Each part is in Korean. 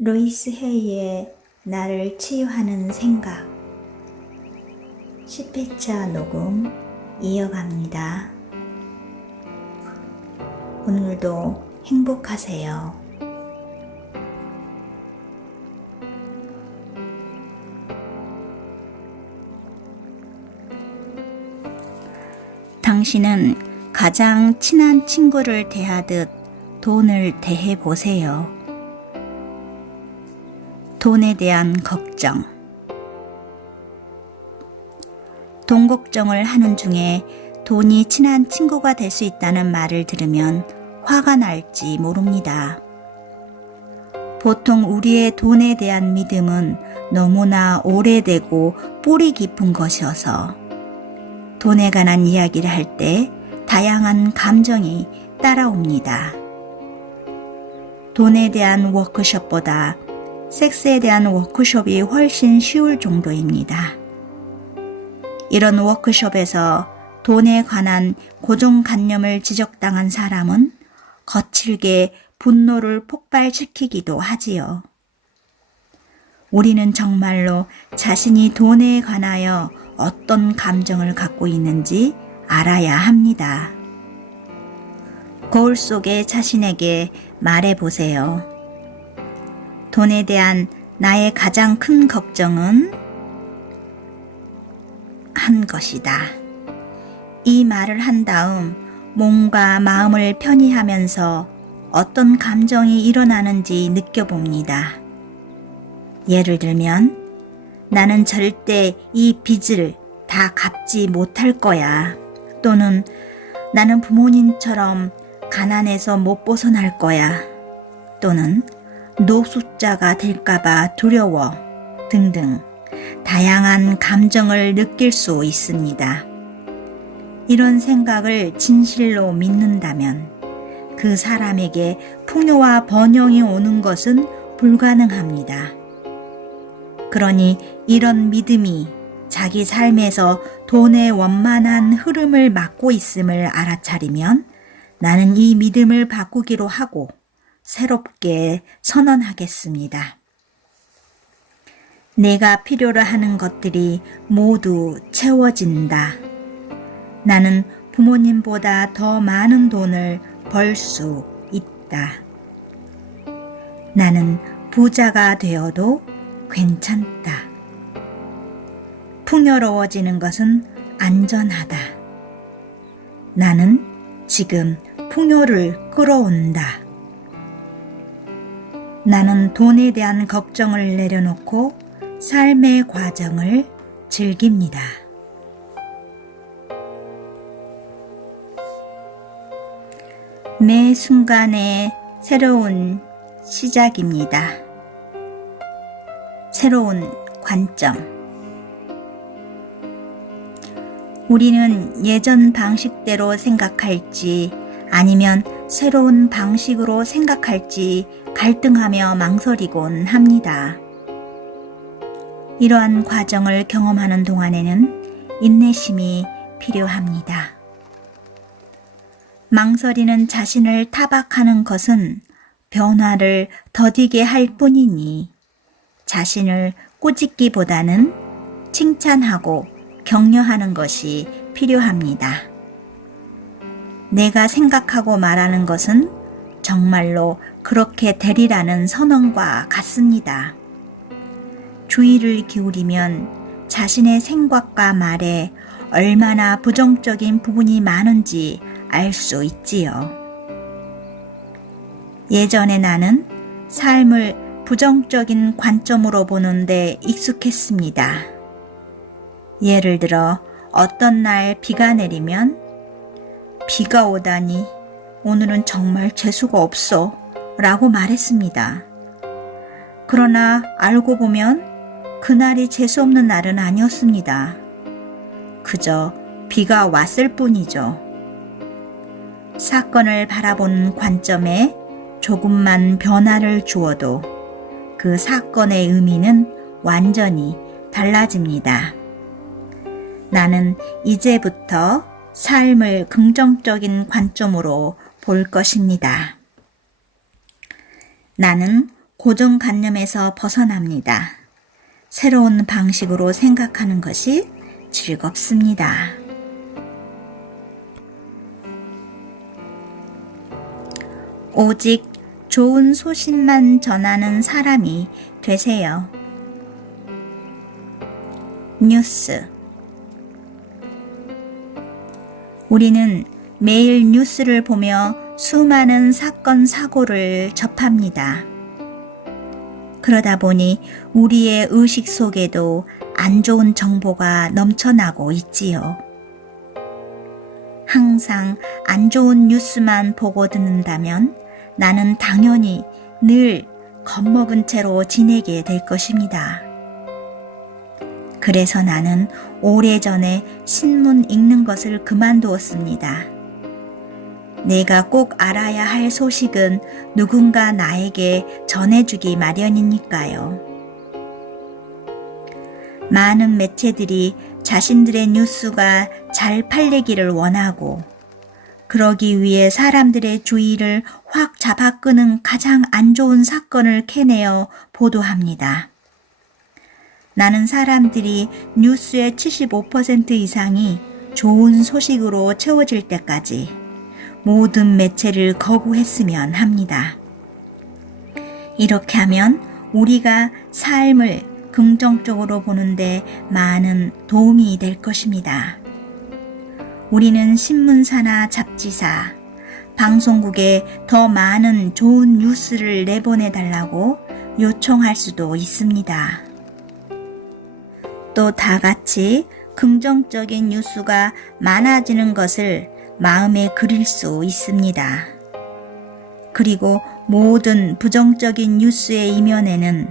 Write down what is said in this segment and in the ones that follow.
루이스 헤이의 나를 치유하는 생각 10회차 녹음 이어갑니다. 오늘도 행복하세요. 당신은 가장 친한 친구를 대하듯 돈을 대해보세요. 돈에 대한 걱정. 돈 걱정을 하는 중에 돈이 친한 친구가 될 수 있다는 말을 들으면 화가 날지 모릅니다. 보통 우리의 돈에 대한 믿음은 너무나 오래되고 뿌리 깊은 것이어서 돈에 관한 이야기를 할 때 다양한 감정이 따라옵니다. 돈에 대한 워크숍보다 섹스에 대한 워크숍이 훨씬 쉬울 정도입니다. 이런 워크숍에서 돈에 관한 고정관념을 지적당한 사람은 거칠게 분노를 폭발시키기도 하지요. 우리는 정말로 자신이 돈에 관하여 어떤 감정을 갖고 있는지 알아야 합니다. 거울 속의 자신에게 말해보세요. 돈에 대한 나의 가장 큰 걱정은 한 것이다. 이 말을 한 다음 몸과 마음을 편히 하면서 어떤 감정이 일어나는지 느껴봅니다. 예를 들면 나는 절대 이 빚을 다 갚지 못할 거야. 또는 나는 부모님처럼 가난해서 못 벗어날 거야. 또는 노숙자가 될까봐 두려워 등등 다양한 감정을 느낄 수 있습니다. 이런 생각을 진실로 믿는다면 그 사람에게 풍요와 번영이 오는 것은 불가능합니다. 그러니 이런 믿음이 자기 삶에서 돈의 원만한 흐름을 막고 있음을 알아차리면 나는 이 믿음을 바꾸기로 하고 새롭게 선언하겠습니다. 내가 필요로 하는 것들이 모두 채워진다. 나는 부모님보다 더 많은 돈을 벌 수 있다. 나는 부자가 되어도 괜찮다. 풍요로워지는 것은 안전하다. 나는 지금 풍요를 끌어온다. 나는 돈에 대한 걱정을 내려놓고 삶의 과정을 즐깁니다. 매 순간에 새로운 시작입니다. 새로운 관점. 우리는 예전 방식대로 생각할지 아니면 새로운 방식으로 생각할지 갈등하며 망설이곤 합니다. 이러한 과정을 경험하는 동안에는 인내심이 필요합니다. 망설이는 자신을 타박하는 것은 변화를 더디게 할 뿐이니 자신을 꾸짖기보다는 칭찬하고 격려하는 것이 필요합니다. 내가 생각하고 말하는 것은 정말로 그렇게 되리라는 선언과 같습니다. 주의를 기울이면 자신의 생각과 말에 얼마나 부정적인 부분이 많은지 알 수 있지요. 예전에 나는 삶을 부정적인 관점으로 보는데 익숙했습니다. 예를 들어 어떤 날 비가 내리면 비가 오다니 오늘은 정말 재수가 없어 라고 말했습니다. 그러나 알고 보면 그날이 재수 없는 날은 아니었습니다. 그저 비가 왔을 뿐이죠. 사건을 바라본 관점에 조금만 변화를 주어도 그 사건의 의미는 완전히 달라집니다. 나는 이제부터 삶을 긍정적인 관점으로 볼 것입니다. 나는 고정관념에서 벗어납니다. 새로운 방식으로 생각하는 것이 즐겁습니다. 오직 좋은 소식만 전하는 사람이 되세요. 뉴스. 우리는 매일 뉴스를 보며 수많은 사건, 사고를 접합니다. 그러다 보니 우리의 의식 속에도 안 좋은 정보가 넘쳐나고 있지요. 항상 안 좋은 뉴스만 보고 듣는다면 나는 당연히 늘 겁먹은 채로 지내게 될 것입니다. 그래서 나는 오래전에 신문 읽는 것을 그만두었습니다. 내가 꼭 알아야 할 소식은 누군가 나에게 전해주기 마련이니까요. 많은 매체들이 자신들의 뉴스가 잘 팔리기를 원하고 그러기 위해 사람들의 주의를 확 잡아끄는 가장 안 좋은 사건을 캐내어 보도합니다. 나는 사람들이 뉴스의 75% 이상이 좋은 소식으로 채워질 때까지 모든 매체를 거부했으면 합니다. 이렇게 하면 우리가 삶을 긍정적으로 보는데 많은 도움이 될 것입니다. 우리는 신문사나 잡지사, 방송국에 더 많은 좋은 뉴스를 내보내달라고 요청할 수도 있습니다. 또 다 같이 긍정적인 뉴스가 많아지는 것을 마음에 그릴 수 있습니다. 그리고 모든 부정적인 뉴스의 이면에는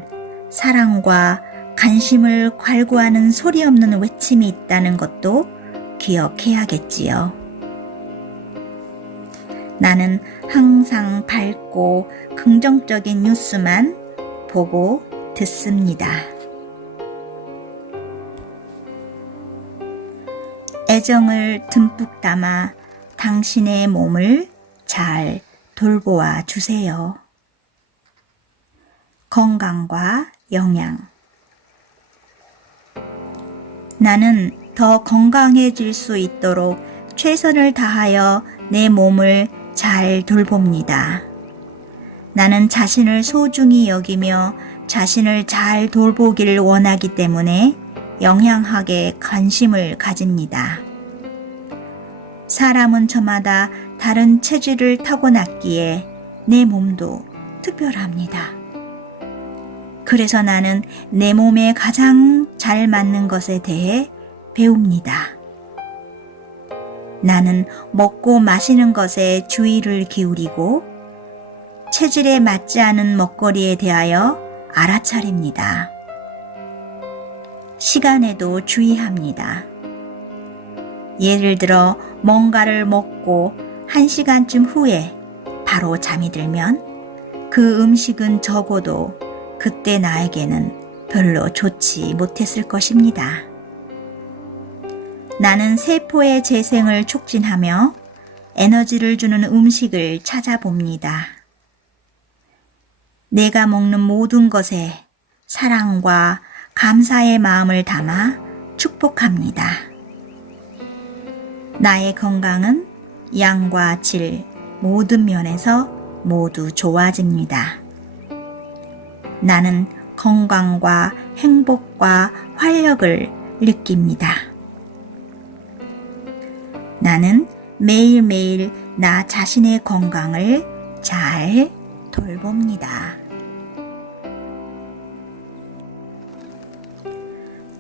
사랑과 관심을 갈구하는 소리 없는 외침이 있다는 것도 기억해야겠지요. 나는 항상 밝고 긍정적인 뉴스만 보고 듣습니다. 애정을 듬뿍 담아 당신의 몸을 잘 돌보아 주세요. 건강과 영양. 나는 더 건강해질 수 있도록 최선을 다하여 내 몸을 잘 돌봅니다. 나는 자신을 소중히 여기며 자신을 잘 돌보기를 원하기 때문에 영양학에 관심을 가집니다. 사람은 저마다 다른 체질을 타고났기에 내 몸도 특별합니다. 그래서 나는 내 몸에 가장 잘 맞는 것에 대해 배웁니다. 나는 먹고 마시는 것에 주의를 기울이고 체질에 맞지 않은 먹거리에 대하여 알아차립니다. 시간에도 주의합니다. 예를 들어 뭔가를 먹고 1시간쯤 후에 바로 잠이 들면 그 음식은 적어도 그때 나에게는 별로 좋지 못했을 것입니다. 나는 세포의 재생을 촉진하며 에너지를 주는 음식을 찾아봅니다. 내가 먹는 모든 것에 사랑과 감사의 마음을 담아 축복합니다. 나의 건강은 양과 질 모든 면에서 모두 좋아집니다. 나는 건강과 행복과 활력을 느낍니다. 나는 매일매일 나 자신의 건강을 잘 돌봅니다.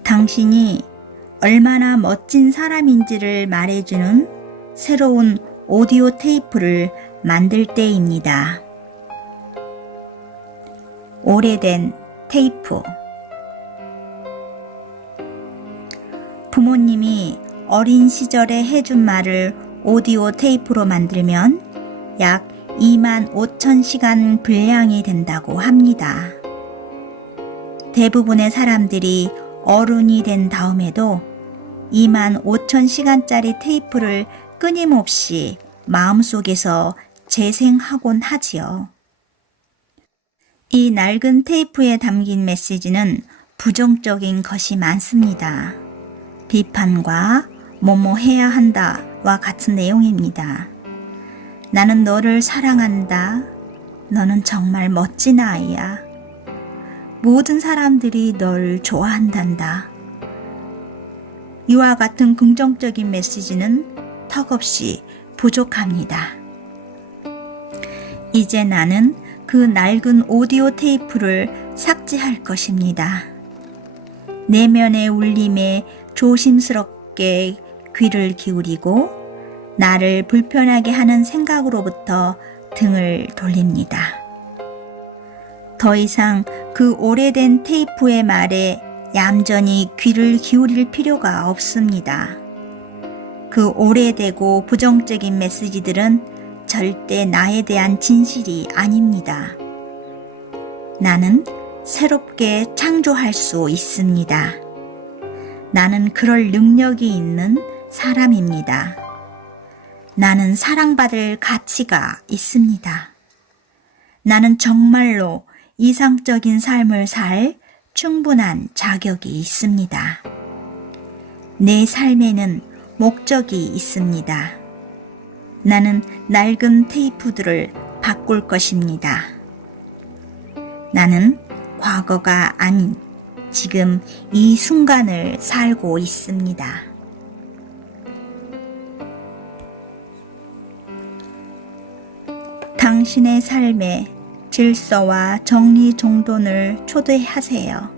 당신이 얼마나 멋진 사람인지를 말해주는 새로운 오디오 테이프를 만들 때입니다. 오래된 테이프. 부모님이 어린 시절에 해준 말을 오디오 테이프로 만들면 약 25,000시간 분량이 된다고 합니다. 대부분의 사람들이 어른이 된 다음에도 25,000시간짜리 테이프를 끊임없이 마음속에서 재생하곤 하지요. 이 낡은 테이프에 담긴 메시지는 부정적인 것이 많습니다. 비판과 뭐뭐 해야 한다와 같은 내용입니다. 나는 너를 사랑한다. 너는 정말 멋진 아이야. 모든 사람들이 널 좋아한단다. 이와 같은 긍정적인 메시지는 턱없이 부족합니다. 이제 나는 그 낡은 오디오 테이프를 삭제할 것입니다. 내면의 울림에 조심스럽게 귀를 기울이고 나를 불편하게 하는 생각으로부터 등을 돌립니다. 더 이상 그 오래된 테이프의 말에 얌전히 귀를 기울일 필요가 없습니다. 그 오래되고 부정적인 메시지들은 절대 나에 대한 진실이 아닙니다. 나는 새롭게 창조할 수 있습니다. 나는 그럴 능력이 있는 사람입니다. 나는 사랑받을 가치가 있습니다. 나는 정말로 이상적인 삶을 살 충분한 자격이 있습니다. 내 삶에는 목적이 있습니다. 나는 낡은 테이프들을 바꿀 것입니다. 나는 과거가 아닌 지금 이 순간을 살고 있습니다. 당신의 삶에 질서와 정리정돈을 초대하세요.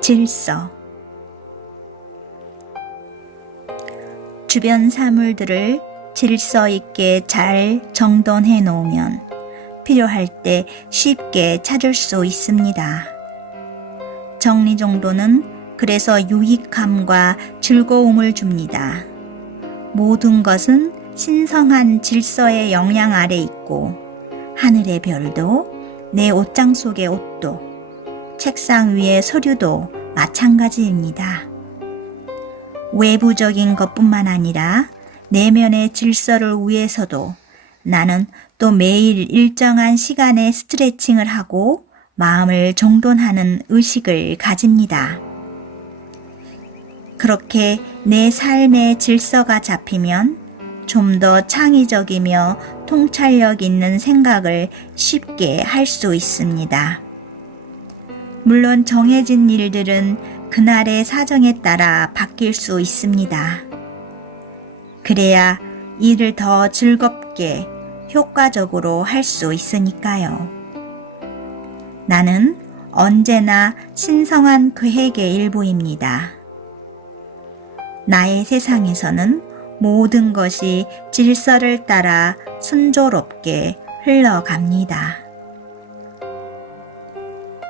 질서. 주변 사물들을 질서 있게 잘 정돈해 놓으면 필요할 때 쉽게 찾을 수 있습니다. 정리정돈은 그래서 유익함과 즐거움을 줍니다. 모든 것은 신성한 질서의 영향 아래 있고 하늘의 별도, 내 옷장 속의 옷도, 책상 위의 서류도 마찬가지입니다. 외부적인 것뿐만 아니라 내면의 질서를 위해서도 나는 또 매일 일정한 시간에 스트레칭을 하고 마음을 정돈하는 의식을 가집니다. 그렇게 내 삶의 질서가 잡히면 좀 더 창의적이며 통찰력 있는 생각을 쉽게 할 수 있습니다. 물론 정해진 일들은 그날의 사정에 따라 바뀔 수 있습니다. 그래야 일을 더 즐겁게 효과적으로 할 수 있으니까요. 나는 언제나 신성한 계획의 일부입니다. 나의 세상에서는 모든 것이 질서를 따라 순조롭게 흘러갑니다.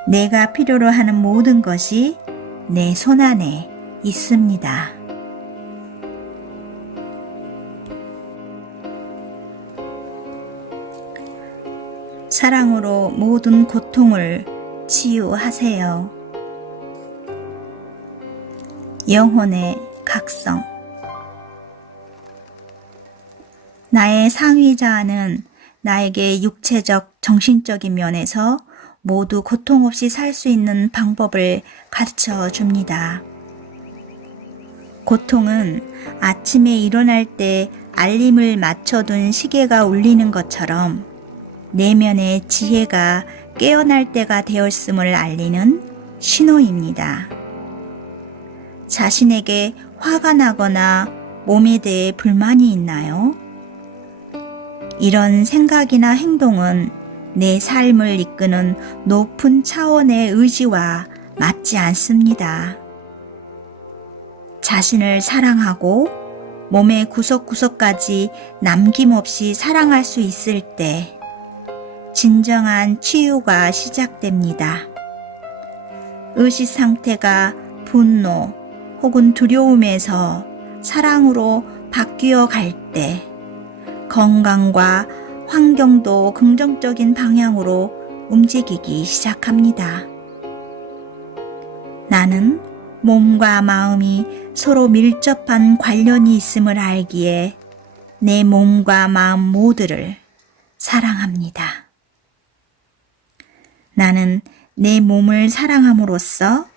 내가 필요로 하는 모든 것이 내 손안에 있습니다. 사랑으로 모든 고통을 치유하세요. 영혼의 각성. 나의 상위자아는 나에게 육체적, 정신적인 면에서 모두 고통 없이 살 수 있는 방법을 가르쳐 줍니다. 고통은 아침에 일어날 때 알림을 맞춰둔 시계가 울리는 것처럼 내면의 지혜가 깨어날 때가 되었음을 알리는 신호입니다. 자신에게 화가 나거나 몸에 대해 불만이 있나요? 이런 생각이나 행동은 내 삶을 이끄는 높은 차원의 의지와 맞지 않습니다. 자신을 사랑하고 몸의 구석구석까지 남김없이 사랑할 수 있을 때 진정한 치유가 시작됩니다. 의식 상태가 분노 혹은 두려움에서 사랑으로 바뀌어 갈 때 건강과 환경도 긍정적인 방향으로 움직이기 시작합니다. 나는 몸과 마음이 서로 밀접한 관련이 있음을 알기에 내 몸과 마음 모두를 사랑합니다. 나는 내 몸을 사랑함으로써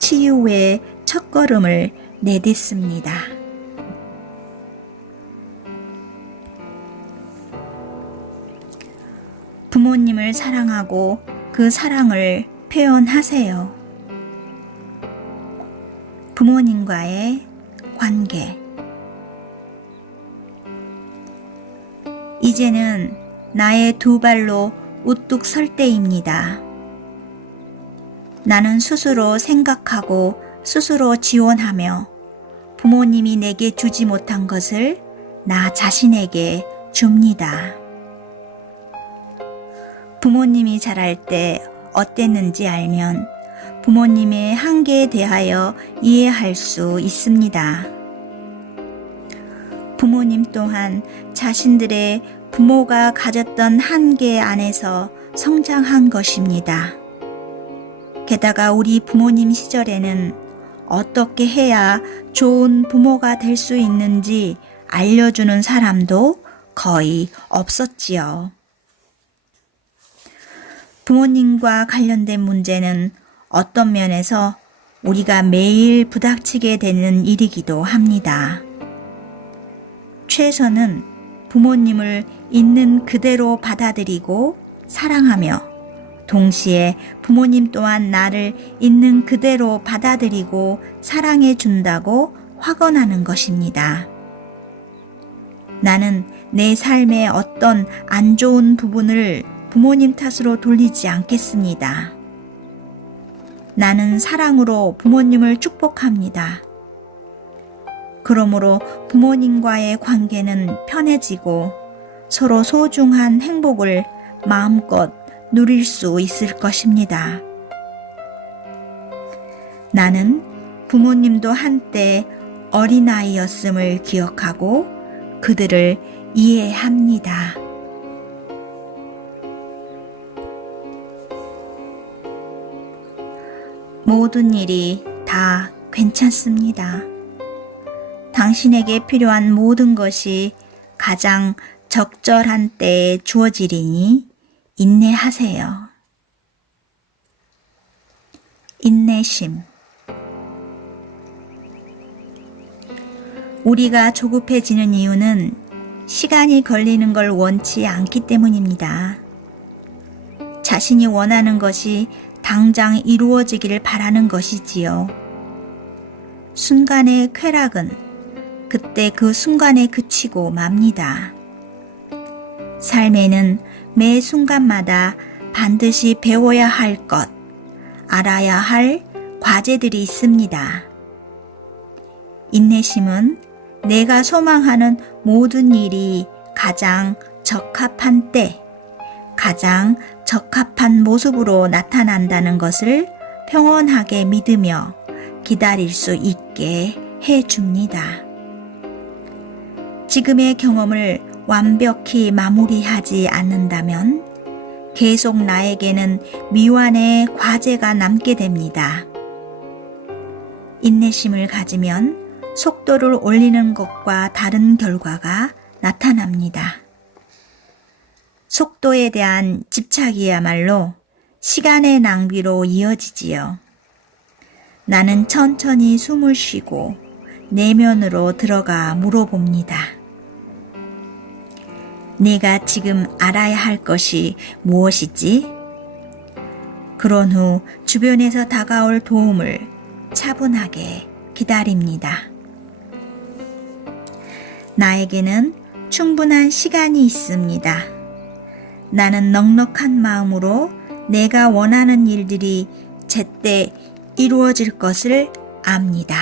치유의 첫걸음을 내딛습니다. 부모님을 사랑하고 그 사랑을 표현하세요. 부모님과의 관계. 이제는 나의 두 발로 우뚝 설 때입니다. 나는 스스로 생각하고 스스로 지원하며 부모님이 내게 주지 못한 것을 나 자신에게 줍니다. 부모님이 자랄 때 어땠는지 알면 부모님의 한계에 대하여 이해할 수 있습니다. 부모님 또한 자신들의 부모가 가졌던 한계 안에서 성장한 것입니다. 게다가 우리 부모님 시절에는 어떻게 해야 좋은 부모가 될 수 있는지 알려주는 사람도 거의 없었지요. 부모님과 관련된 문제는 어떤 면에서 우리가 매일 부닥치게 되는 일이기도 합니다. 최선은 부모님을 있는 그대로 받아들이고 사랑하며 동시에 부모님 또한 나를 있는 그대로 받아들이고 사랑해 준다고 확언하는 것입니다. 나는 내 삶의 어떤 안 좋은 부분을 부모님 탓으로 돌리지 않겠습니다. 나는 사랑으로 부모님을 축복합니다. 그러므로 부모님과의 관계는 편해지고 서로 소중한 행복을 마음껏 누릴 수 있을 것입니다. 나는 부모님도 한때 어린아이였음을 기억하고 그들을 이해합니다. 모든 일이 다 괜찮습니다. 당신에게 필요한 모든 것이 가장 적절한 때에 주어지리니 인내하세요. 인내심. 우리가 조급해지는 이유는 시간이 걸리는 걸 원치 않기 때문입니다. 자신이 원하는 것이 당장 이루어지기를 바라는 것이지요. 순간의 쾌락은 그때 그 순간에 그치고 맙니다. 삶에는 매 순간마다 반드시 배워야 할 것, 알아야 할 과제들이 있습니다. 인내심은 내가 소망하는 모든 일이 가장 적합한 때, 가장 적합한 모습으로 나타난다는 것을 평온하게 믿으며 기다릴 수 있게 해줍니다. 지금의 경험을 완벽히 마무리하지 않는다면 계속 나에게는 미완의 과제가 남게 됩니다. 인내심을 가지면 속도를 올리는 것과 다른 결과가 나타납니다. 속도에 대한 집착이야말로 시간의 낭비로 이어지지요. 나는 천천히 숨을 쉬고 내면으로 들어가 물어봅니다. 내가 지금 알아야 할 것이 무엇이지? 그런 후 주변에서 다가올 도움을 차분하게 기다립니다. 나에게는 충분한 시간이 있습니다. 나는 넉넉한 마음으로 내가 원하는 일들이 제때 이루어질 것을 압니다.